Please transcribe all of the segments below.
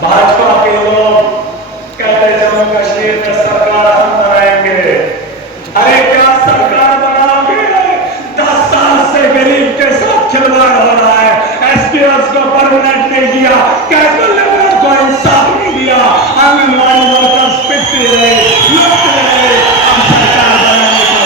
भाजपा के लोग कहते जम्मू कश्मीर में सरकार हम बनाएंगे। अरे क्या सरकार बनाओगे? 10 साल से गरीब के साथ खिलवाड़ हो रहा है। एसपीएस को परमानेंट नहीं दिया, कैबिनेट लेवल को इंसाफ नहीं दिया, आंगनबाड़ी वर्कर्स पिटती रहे, लूटते रहे। अब सरकार बनाने को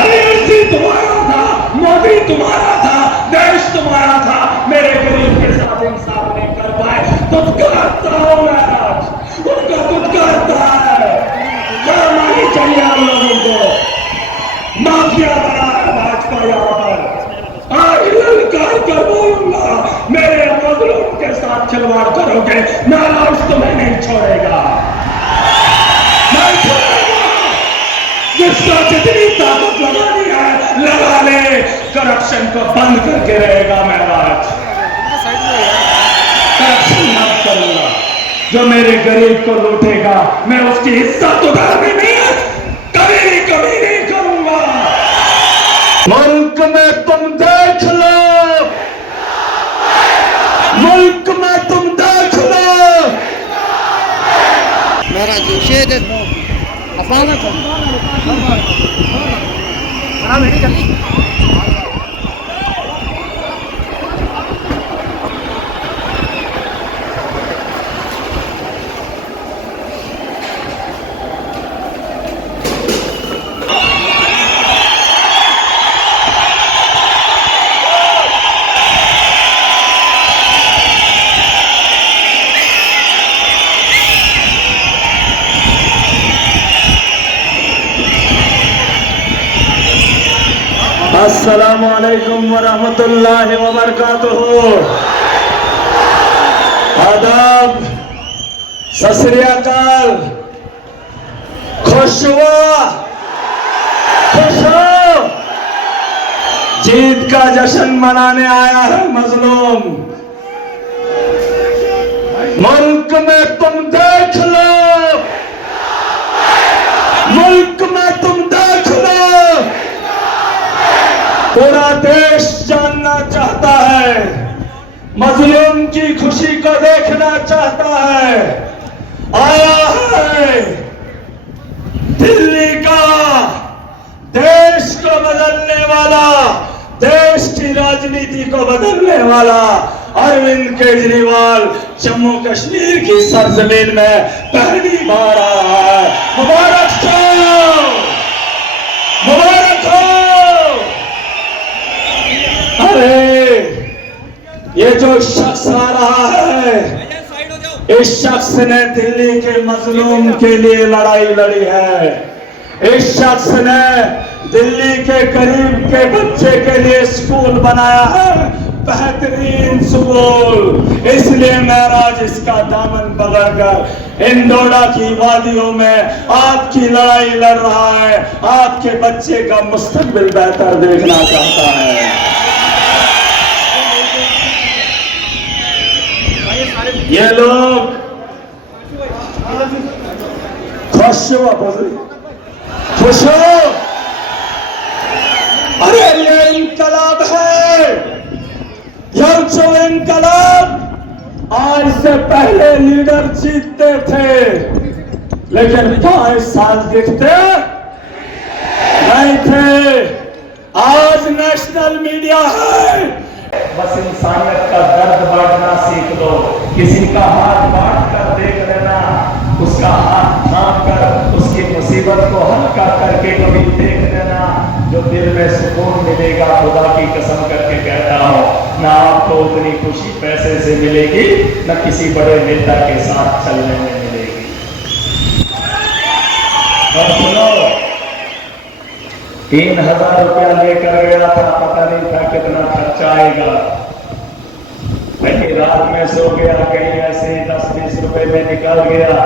अरे जी तुम्हारा था, मोदी तुम्हारा था, देश तुम्हारा था, मेरे गरीब के साथ इंसाफ नहीं कर पाए। दुत्कारता हूं मैं आज, उनका दुत्कारता है। क्या मानी चाहिए हम लोगों को? माफिया बना है भाजपा यहाँ पर। आज ललकार कर बोलूंगा, मेरे मजलूम के साथ खिलवाड़ करोगे, नाराज तुम्हें नहीं छोड़ेगा, नहीं छोड़ेगा। जिसका जितनी ताकत लगानी है लगा ले, करप्शन को बंद करके रहेगा महराज। करप्शन मत करूंगा, जो मेरे गरीब को लूटेगा मैं उसकी इज्जत उतारनी नहीं है, कभी नहीं करूंगा। मुल्क में तुम देख लो, मुल्क में तुम देख लो। मेरा शेर अस्सलामु अलैकुम वरहमतुल्लाहि वबरकातुहू। आदाब, सत श्री अकाल। खुश हुआ, खुश हो। जीत का जश्न मनाने आया है मजलूम। मुल्क में तुम देख लो, मुल्क में तुम देख लो। पूरा देश जानना चाहता है, मजलूम की खुशी को देखना चाहता है। आया है दिल्ली का देश को बदलने वाला, देश की राजनीति को बदलने वाला अरविंद केजरीवाल जम्मू कश्मीर की सरजमीन में पहली बार आया है। मुबारक हो, मुबारक हो। अरे ये जो शख्स आ रहा है, इस शख्स ने दिल्ली के मजलूम के लिए लड़ाई लड़ी है। इस शख्स ने दिल्ली के गरीब के बच्चे के लिए स्कूल बनाया है, बेहतरीन स्कूल। इसलिए महराज इसका दामन पकड़कर इंदौरा की वादियों में आपकी लड़ाई लड़ रहा है, आपके बच्चे का मुस्तकबिल बेहतर देखना चाहता है। ये लोग खुश हो, खुश हो। अरे ये इनकलाब है, यह जो इनकलाब आज से पहले लीडर जीतते थे, लेकिन 5 साल दिखते नहीं थे। आज नेशनल मीडिया है। बस इंसानियत का दर्द बांटना सीख लो। किसी का हाथ बांट कर देख लेना, उसका हाथ थाम कर उसकी मुसीबत को हल्का करके कभी देख लेना, जो दिल में सुकून मिलेगा। खुदा की कसम करके कहता हूँ, ना आपको उतनी खुशी पैसे से मिलेगी, न किसी बड़े नेता के साथ चलने में मिलेगी। और सुनो, 3000 रुपया लेकर गया था, पता नहीं था कितना खर्चा आएगा। कहीं रात में सो गया, कहीं ऐसे 10-20 रुपए में निकल गया,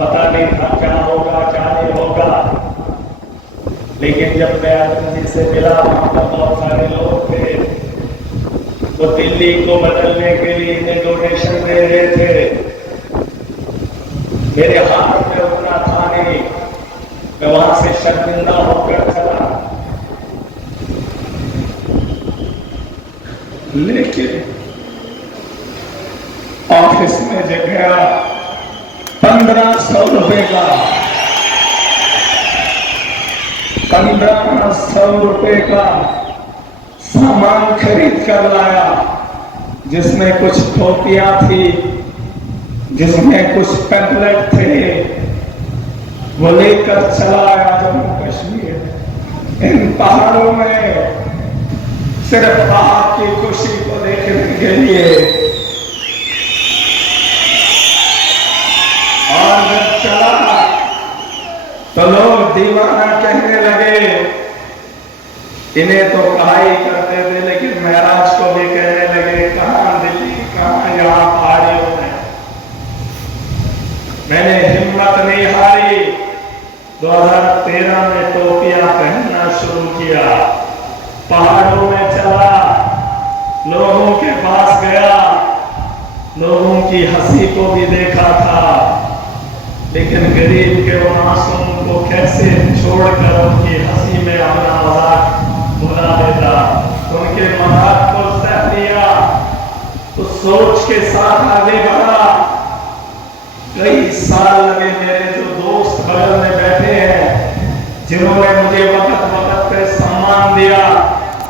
पता नहीं था क्या होगा क्या नहीं होगा। लेकिन जब मैं अरविंद जी से मिला, वहां पर बहुत सारे लोग थे, तो दिल्ली को बदलने के लिए इन्हें डोनेशन दे रहे थे। मेरे हाथ में उतना था नहीं, मैं वहां से शर्मिंदा होकर चला। लेकिन ऑफिस में गया, 1500 रुपए का 1500 रुपए का सामान खरीद कर लाया, जिसमें कुछ टोपियां थी, जिसमें कुछ पैम्पलेट थे, वो लेकर चला आया जम्मू कश्मीर। इन पहाड़ों में सिर्फ आपकी खुशी को देखने के लिए। और जब चला तो लोग दीवाना कहने लगे, इन्हें तो पढ़ाई करते थे, लेकिन महराज को भी कहने लगे कहां दिल्ली, कहां यहां पहाड़ियों में। मैंने हिम्मत नहीं हारी, 2013 में टोपियां पहनना शुरू किया, पहाड़ों में चला, लोगों के पास गया, लोगों की हंसी को भी देखा था, लेकिन गरीब के मासूम को कैसे छोड़कर उनकी हंसी में अपना मजाक भुला देता, उनके मजाक को सह लिया, तो सोच के साथ आगे बढ़ा। कई साल लगे, मेरे जो दोस्त बगल में बैठे हैं, जिन्होंने मुझे वक्त वक्त पे सम्मान दिया,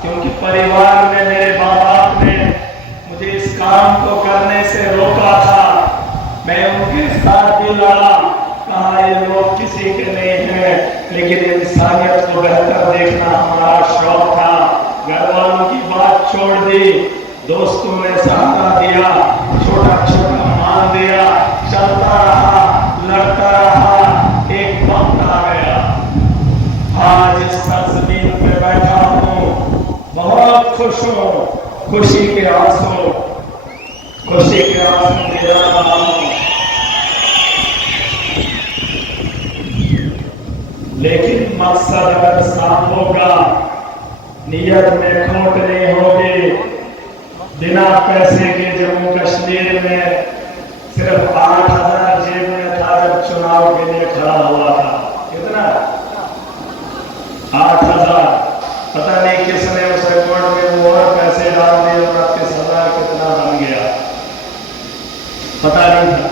क्योंकि परिवार में मेरे माँ बाप ने मुझे इस काम को करने से रोका था, मैं उनके साथ भी लड़ा, कहा ये लोग किसी के नहीं हैं, लेकिन इंसानियत को बेहतर देखना हमारा शौक था। घर वालों की बात छोड़ दी, दोस्तों ने सहारा दिया, छोटा छोटा मान दिया, चलता रहा, लड़ता रहा। एक वक्त आ गया, आज इस जमीन पे बैठा हूँ, बहुत खुश हूँ, खुशी के आंसू दे रहा हूँ। लेकिन मकसद अगर साफ होगा, नियत में खोट नहीं होगी। बिना पैसे के जम्मू कश्मीर में सिर्फ 8000 जेब में था जब चुनाव के लिए खड़ा हुआ था। कितना? 8000। पता नहीं किसने उस रिकॉर्ड में वो और पैसे डाल दिए और 38,000 कितना बन गया, पता नहीं था।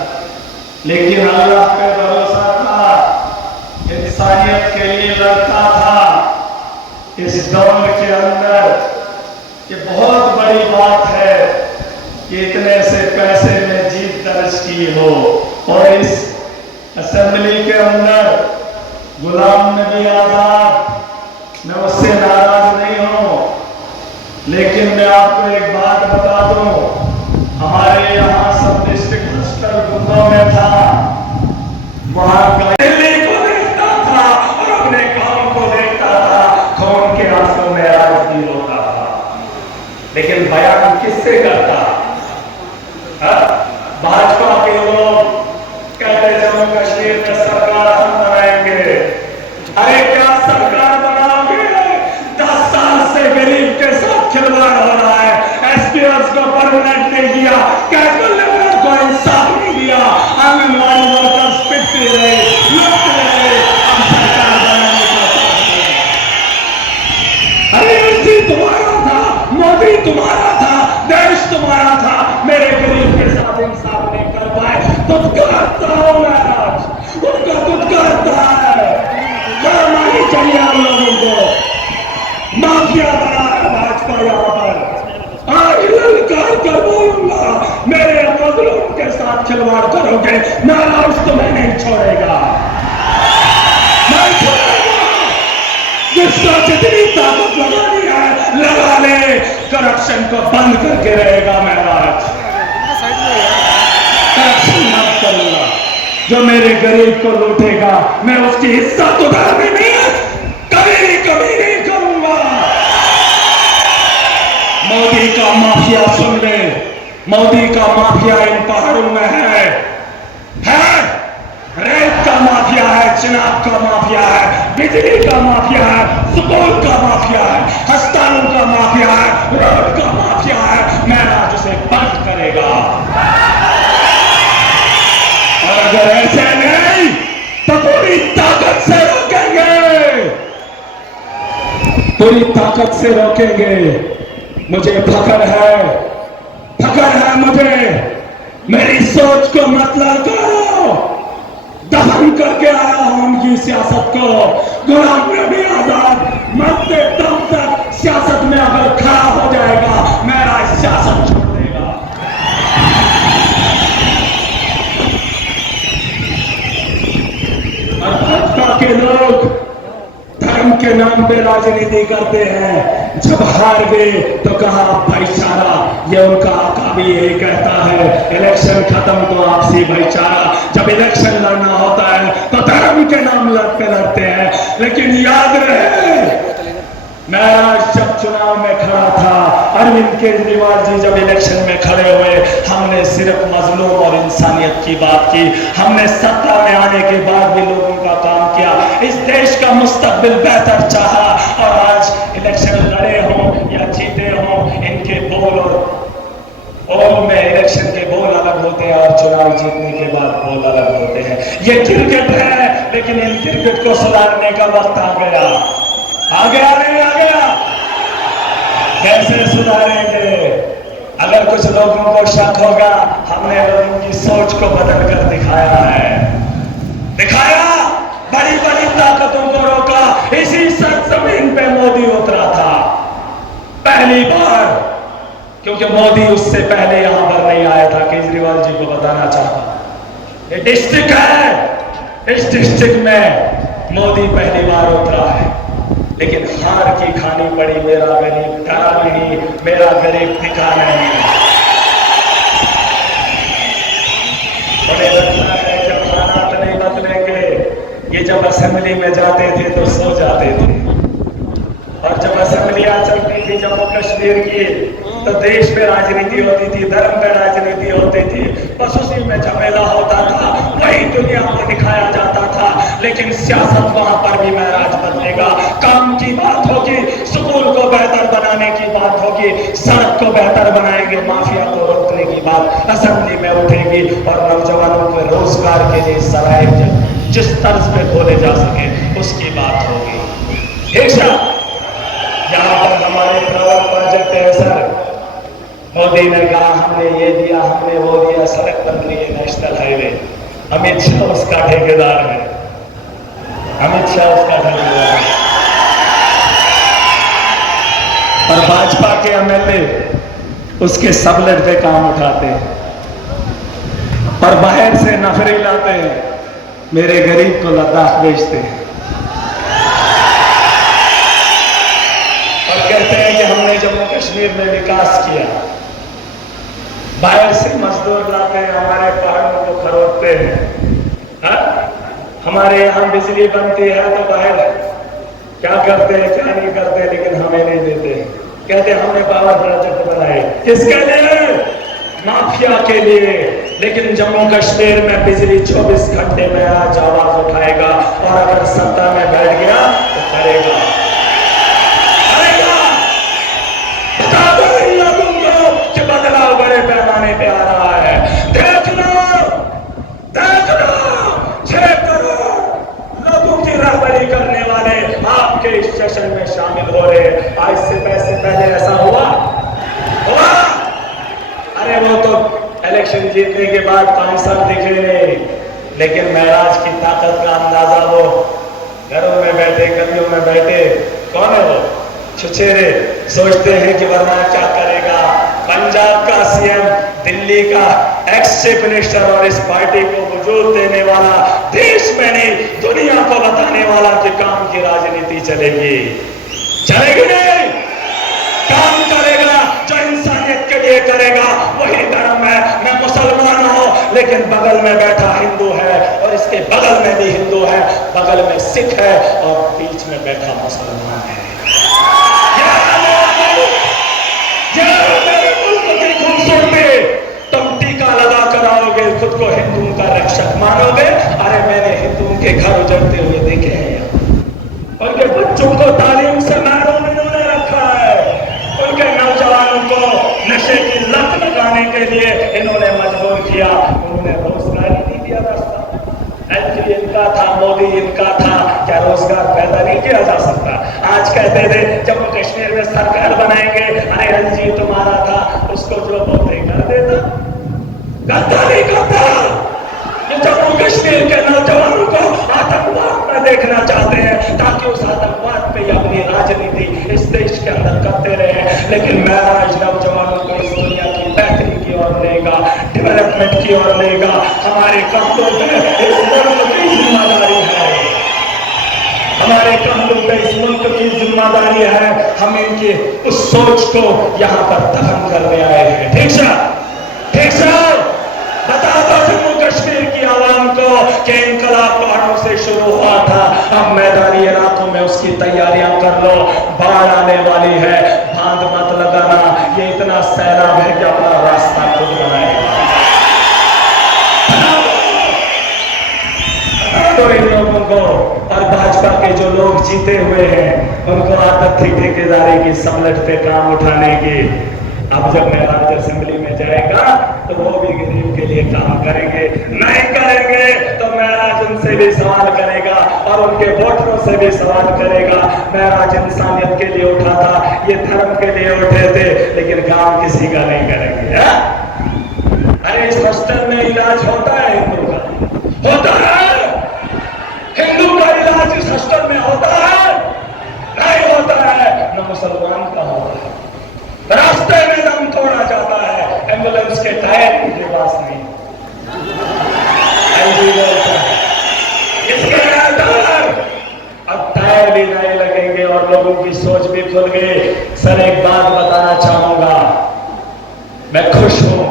लेकिन अल्लाह पे भरोसा था, इंसानियत के लिए लड़ता था। इस दौर के अंदर ये बहुत बड़ी बात है कि इतने से पैसे में जीत दर्ज की हो, और इस असेंबली के अंदर गुलाम नबी आजाद, मैं उससे नाराज नहीं हूं, लेकिन मैं आपको एक बात बता दूं, हमारे यहाँ सब डिस्ट्रिक्ट हॉस्पिटल गुंडों में था, वहां दिल्ली को देखता था और अपने काम को देखता था, खून के आंसू में आज भी होता था, लेकिन बयान किससे करता? भाजपा के लोग कहते जम्मू कश्मीर में सरकार हम बनाएंगे। अरे क्या सरकार बनाओगे? 10 साल से गरीब के साथ खिलवाड़ हो रहा है। एसपीएस को परमानेंट नहीं दिया, कैजुअल लेबर को इंसाफ नहीं दिया, आंगनबाड़ी वर्कर्स पिटते रहे, लुटते रहे, हम सरकार बनाने का साथ दिया। अरे उसी तुम्हारा था, मोदी तुम्हारा था, देश तुम्हारा था, मेरे गरीब के साथ इंसाफ नहीं कर पाए, दुत्कारता हूं मैं आज, उनका दुत्कारता है। मानी चाहिए हम लोगों को, माफिया बना है भाजपा यहाँ पर। आज ललकार कर बोलूंगा, मेरे मजलूम के साथ खिलवाड़ करोगे, नाराज तुम्हें नहीं छोड़ेगा, नहीं छोड़ेगा। जिसका जितनी ताकत लगानी है लगा ले, करप्शन को बंद करके रहेगा महराज। करप्शन मत करूंगा, जो मेरे गरीब को लूटेगा मैं उसकी इज्जत उतारने में कभी नहीं करूंगा। मोदी का माफिया सुन ले, मोदी का माफिया इन पहाड़ों में है। रेत का माफिया है, चिनाब का माफिया है, बिजली का माफिया है, स्कूल का माफिया है, अस्पतालों का माफिया है, रोड का माफिया है। महराज उसे बंद करेगा, और अगर ऐसे नहीं तो पूरी ताकत से रोकेंगे, पूरी ताकत से रोकेंगे। मुझे फख्र है मुझे मेरी सोच को मतलब करो, दफन करके आया हूं उनकी सियासत को। गुलाम नबी आजाद मरते दम तक सियासत में अगर खड़ा हो जाएगा, मेरा सियासत छोड़ देगा। और भाजपा के लोग धर्म के नाम पे राजनीति करते हैं। जब हार गए तो कहा भाईचारा, ये उनका आका भी यही कहता है, इलेक्शन खत्म तो आपसी भाईचारा। जब इलेक्शन लड़ना होता है तो धर्म के नाम लड़ते हैं। लेकिन याद रहे, मैं जब चुनाव में खड़ा था, अरविंद केजरीवाल जी जब इलेक्शन में खड़े हुए, हमने सिर्फ मजलूम और इंसानियत की बात की। हमने सत्ता में आने के बाद भी लोगों का काम किया, इस देश का मुस्तकबिल बेहतर चाहा। और आज इलेक्शन लड़े हों या जीते हों, इनके बोल और में इलेक्शन के बोल अलग होते हैं और चुनाव जीतने के बाद बोल अलग होते हैं। ये क्रिकेट है, लेकिन इन क्रिकेट को सुधारने का वक्त आ गया। आ गया नहीं आ गया? कैसे सुधारेंगे? अगर कुछ लोगों को शक होगा, हमने लोगों की सोच को बदल कर दिखाया है। दिखाया, बड़ी बड़ी ताकतों को रोका। इसी सरजमीन पे मोदी उतरा था पहली बार, क्योंकि मोदी उससे पहले यहां पर नहीं आया था। केजरीवाल जी को बताना चाहता, ये डिस्ट्रिक्ट है, इस डिस्ट्रिक्ट में मोदी पहली बार उतरा है। लेकिन हार की खानी पड़ी। मेरा गरीब डरा नहीं, मेरा गरीब दिखा नहीं। उन्हें लगता है जब हालात नहीं बदलेंगे, ये जब असेंबली में जाते थे तो सो जाते थे, और जब असेंबलियां चलती थी जम्मू कश्मीर की, तो देश में राजनीति होती थी, धर्म में राजनीति होती थी, बस उसी में झमेला होता था, वही दुनिया को दिखाया जाता था। लेकिन सियासत वहां पर भी महराज बदलेगा। काम की बात होगी, स्कूल को बेहतर बनाने की बात होगी, सड़क को बेहतर बनाएंगे, माफिया को रोकने की बात असेंबली में उठेगी, और नौजवानों के रोजगार के लिए सराय जिस तर्ज पे खोले जा सके उसकी बात होगी। एक साथ यहाँ पर हमारे प्राइवेट प्रोजेक्ट है सर, मोदी ने कहा हमने ये दिया, हमने वो दिया, सड़क बन रही है, नेशनल हाईवे। अमित शाह उसका ठेकेदार है, अमित शाह उसका ठेकेदार है। और भाजपा के एमएलए उसके सबलेट पे काम उठाते हैं और बाहर से नफरी लाते हैं, मेरे गरीब को लद्दाख भेजते हैं और कहते हैं कि हमने जम्मू कश्मीर में विकास किया। बाहर से मजदूर लाते हैं, हमारे पहाड़ों को खरोदते हैं। हमारे यहाँ बिजली बनती है तो बाहर क्या करते हैं क्या नहीं करते, लेकिन हमें नहीं देते। कहते हमने पावर प्रोजेक्ट बनाए, किसके लिए? माफिया के लिए। लेकिन जम्मू कश्मीर में बिजली 24 घंटे में आज आवाज उठाएगा, और अगर सत्ता में बैठ गया तो करेगा। बदलाव बड़े पैमाने पे आ रहा है। देख लो 6 करोड़ लोगों की रहबरी करने वाले आपके इस सेशन में शामिल हो रहे हैं। आज से पैसे पहले ऐसा हुआ? अरे वो तो इलेक्शन जीतने के बाद 5 साल दिखे नहीं, लेकिन महराज की ताकत का अंदाजा वो घरों में बैठे, गलियों में बैठे, कौन है वो? छुछेरे सोचते हैं कि वरना क्या करेगा। पंजाब का सीएम, दिल्ली का एक्स चीफ मिनिस्टर और इस पार्टी को वजूद देने वाला, देश में नहीं दुनिया को बताने वाला कि काम की राजनीति चलेगी। चलेगी नहीं? काम करेगा जो इंसानियत के लिए करेगा, वही धर्म है। मैं मुसलमान हूं, लेकिन बगल में बैठा हिंदू है, और इसके बगल में भी हिंदू है, बगल में सिख है, और बीच में बैठा मुसलमान है। तुम टीका लगा कर आओगे, खुद को हिंदुओं का रक्षक मानोगे। अरे मैंने हिंदुओं के घर उजड़ते हुए देखे हैं, उनके बच्चों को तालीम से महरूम इन्होंने रखा है, उनके नौजवानों को नशे की लत लगाने के लिए इन्होंने मजबूर किया, उन्होंने रोजगारी नहीं दिया। रास्ता एलजी इनका था, मोदी इनका था, क्या रोजगार पैदा नहीं किया जा सकता? आज कहते थे जम्मू कश्मीर में सरकार बनाएंगे, अरे एलजी तुम्हारा था, उसको जो बोलते कर देता। गद्दारी करता। ये जम्मू कश्मीर के नौजवानों को आतंकवाद में देखना चाहते हैं ताकि उस आतंकवाद पे अपनी राजनीति इस देश के अंदर करते रहे। लेकिन मैं आज नौजवानों को इस दुनिया की बेहतरी की ओर लेगा, डेवलपमेंट की ओर लेगा। हमारे कंधों पे इस मुल्क की जिम्मेदारी है, हमारे कंधों पे इस मुल्क की जिम्मेदारी है। हम इनकी उस सोच को यहाँ पर दफन करने आए हैं। ठीक है, ठीक है। बता दो जम्मू कश्मीर की आवाम को कि इनकलाब पहाड़ों से शुरू हुआ था, अब मैदानी इलाकों में उसकी तैयारियां कर लो। बाढ़ आने वाली है, बांध मत लगाना। ये इतना सैलाब है कि अपना रास्ता खुद बनाएगा। तो इन लोगों को और भाजपा के जो लोग जीते हुए हैं उनको आदत थी ठेकेदारी की, समलट पे काम उठाने की। अब जब महराज असेंबली में जाएगा तो वो भी गरीब के लिए काम करेंगे, नहीं करेंगे तो महराज उनसे भी सवाल करेगा और उनके वोटरों से भी सवाल करेगा। महराज इंसानियत के लिए उठा था, ये धर्म के लिए उठे थे, लेकिन काम किसी का नहीं करेंगे। अरे इस हॉस्टल में इलाज होता है हिंदू का, होता है हिंदू का इलाज इस हॉस्टल में होता है? नहीं होता है। न मुसलमान का होता है। रास्ते में दम तोड़ा जाता है, एम्बुलेंस के टायर उनके पास नहीं। इसके टायर अब टायर भी नहीं लगेंगे और लोगों की सोच भी खुल गई। सर एक बात बताना चाहूंगा, मैं खुश हूं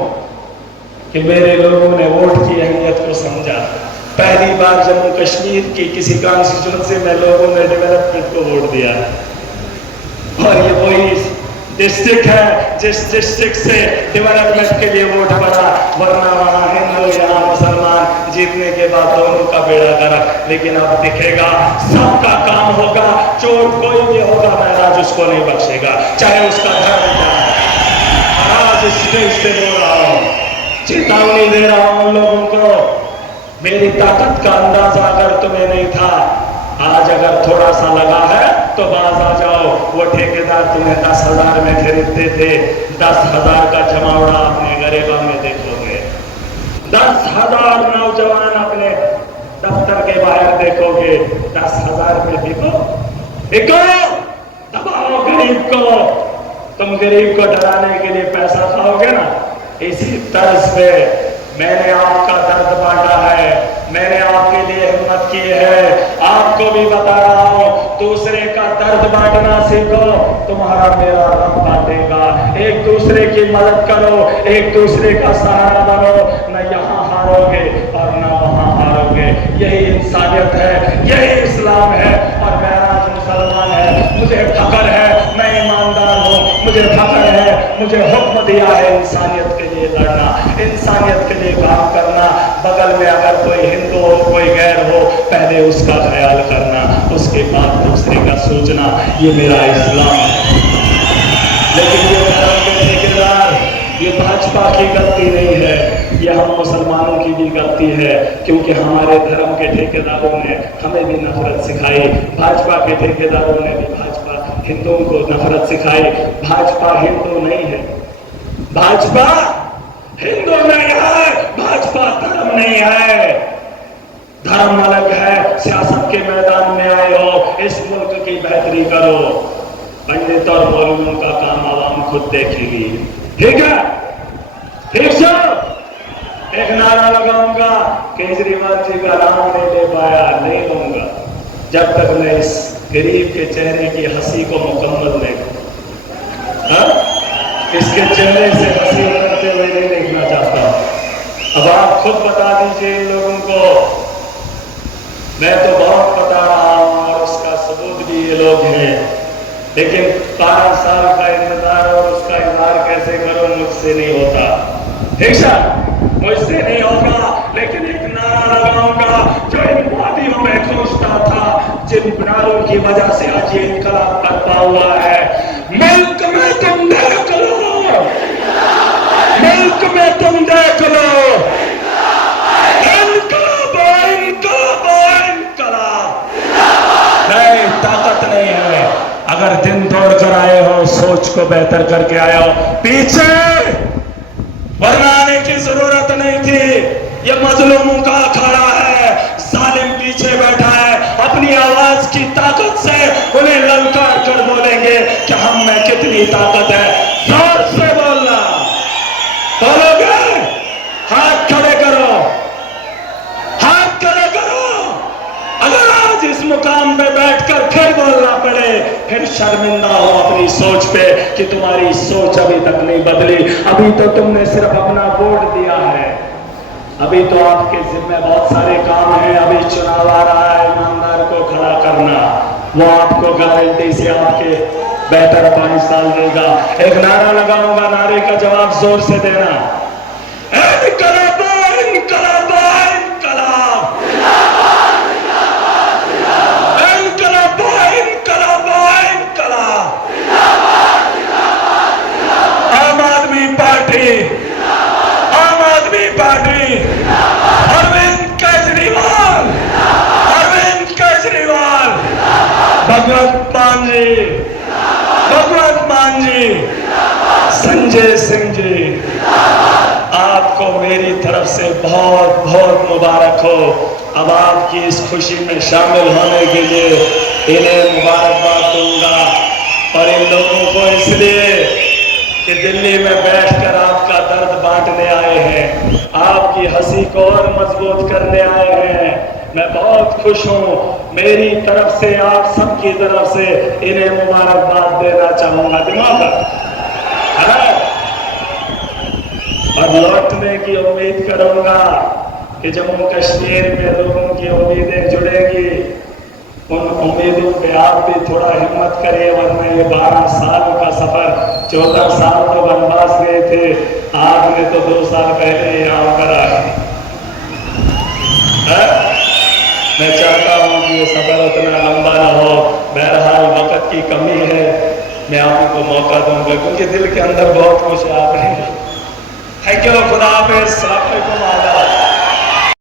कि मेरे लोगों ने वोट की अहमियत को समझा। पहली बार जम्मू कश्मीर की किसी कॉन्स्टिट्यूएंसी में लोगों ने डेवलपमेंट को वोट दिया और ये वही डिस्ट्रिक्ट है जिस डिस्ट्रिक्ट से डेवलपमेंट के लिए वोट पड़ा। वरना वहां हिंदू यहाँ मुसलमान, जीतने के बाद दोनों का बेड़ा गर्क। लेकिन अब दिखेगा सबका काम होगा, चोर कोई भी होगा महराज उसको नहीं बख्शेगा, चाहे उसका धर्म क्या है। आज स्टेज से बोल रहा हूं, चेतावनी दे रहा हूं उन लोगों को। मेरी ताकत का अंदाजा अगर तुम्हें नहीं था, आज अगर थोड़ा सा लगा है तो बाज आ जाओ। वो ठेकेदार तुम्हें 10,000 में खरीदते थे, 10,000 का जमावड़ा अपने गरेबा में देखोगे। 10,000 नौजवान अपने दफ्तर के बाहर देखोगे, 10,000 में बिको दबाओ गरीब को। तुम गरीब को डराने के लिए पैसा खाओगे ना। इसी तर्ज पे मैंने आपका दर्द बांटा है, मैंने आपके लिए हिम्मत की है। आपको भी बता रहा हूं, दूसरे का दर्द बांटना सीखो, तुम्हारा मेरा रब बांटेगा। एक दूसरे की मदद करो, एक दूसरे का सहारा बनो। न यहाँ हारोगे और न वहां हारोगे। यही इंसानियत है, यही इस्लाम है। और महराज मुसलमान है, मुझे फख्र है, मैं ईमानदार हूँ, मुझे फख्र है, मुझे हुक्म दिया है इंसानियत के लिए लड़ना, इंसानियत के लिए काम करना। बगल में अगर कोई हिंदू हो, कोई गैर हो, पहले उसका ख्याल करना, उसके बाद दूसरे का सोचना। ये मेरा इस्लाम है। लेकिन ये धर्म के ठेकेदार, ये भाजपा की गलती नहीं है, ये हम मुसलमानों की भी गलती है। क्योंकि हमारे धर्म के ठेकेदारों ने हमें भी नफरत सिखाई, भाजपा के ठेकेदारों ने भी भाजपा हिंदुओं को नफरत सिखाई। भाजपा हिंदू नहीं है, भाजपा हिंदू नहीं है, भाजपा धर्म नहीं है। धर्म अलग है। सियासत के मैदान में आए हो, इस मुल्क की बेहतरी करो। पंडित और मौलवियों का काम आवाम खुद देखेगी। ठीक है, ठीक है। एक नारा लगाऊंगा, केजरीवाल जी का नाम नहीं ले पाया, नहीं लूंगा जब तक मैं इस गरीब के चेहरे की हंसी को मुकम्मल नहीं करूं। इसके चेहरे से हंसी करते हुए नहीं देखना चाहता। अब आप खुद बता दीजिए इन लोगों को। मैं तो बहुत बता रहा हूं और उसका सबूत भी ये लोग हैं। लेकिन 12 साल का इंतजार और उसका इजहार कैसे करो, मुझसे नहीं होता। ठीक है, मुझसे नहीं होगा। लेकिन एक नारा लगाऊंगा जो इन वादियों में गूंजता था, जिन नारों की वजह से आज ये इनकलाब बरपा हुआ है। मुल्क में तुम देख लो, मुल्क में तुम देख लो, इनकलाब, इनकलाब, इनकलाब। नहीं, ताकत नहीं है। अगर दिन दौड़ कर आए हो, सोच को बेहतर करके आए हो, पीछे वरना आने की जरूरत नहीं। ये मजलूमों का अखाड़ा है, जालिम पीछे बैठा है, अपनी आवाज की ताकत से उन्हें ललकार कर बोलेंगे कि हम में कितनी ताकत है। जोर से बोलना, बोलोगे? हाथ खड़े करो, हाथ खड़े करो। अगर आज इस मुकाम पे बैठकर फिर बोलना पड़े, फिर शर्मिंदा हो अपनी सोच पे कि तुम्हारी सोच अभी तक नहीं बदली। अभी तो तुमने सिर्फ अपना वोट दिया है, अभी तो आपके जिम्मे बहुत सारे काम हैं। अभी चुनाव आ रहा है, ईमानदार को खड़ा करना, वो आपको गारंटी से आपके बेहतर 5 साल देगा। एक नारा लगाऊंगा, नारे का जवाब जोर से देना। इनकलाब, इनकलाब, इनकलाब, इनकलाब, इनकलाब, इनकलाब। आम आदमी पार्टी, आम आदमी पार्टी, अरविंद केजरीवाल, अरविंद केजरीवाल, भगवंत मान जी, भगवंत मान जी, संजय सिंह जी, आपको मेरी तरफ से बहुत बहुत मुबारक हो। अब आपकी इस खुशी में शामिल होने के लिए इन्हें मुबारकबाद दूंगा, और इन लोगों को इसलिए कि दिल्ली में बैठकर आपका दर्द बांटने आए हैं, आपकी हंसी को और मजबूत करने आए हैं। मैं बहुत खुश हूं। मेरी तरफ से, आप सबकी तरफ से इन्हें मुबारकबाद देना चाहूंगा। दिमाग है और लौटने की उम्मीद करूंगा कि जम्मू कश्मीर में लोगों की उम्मीदें जुड़ेंगी। उन उम्मीदों पे आप भी थोड़ा हिम्मत करिए, वरना ये 12 साल का सफर, 14 साल तो वनवास गए थे, आपने तो 2 साल पहले यहाँ करा है। मैं चाहता हूँ कि ये सफर उतना लंबा ना हो। बहरहाल वक्त की कमी है, मैं आपको मौका दूंगा क्योंकि दिल के अंदर बहुत कुछ है। आपने थैंक यू, खुदा हाफिज़, अस्सलाम वालेकुम।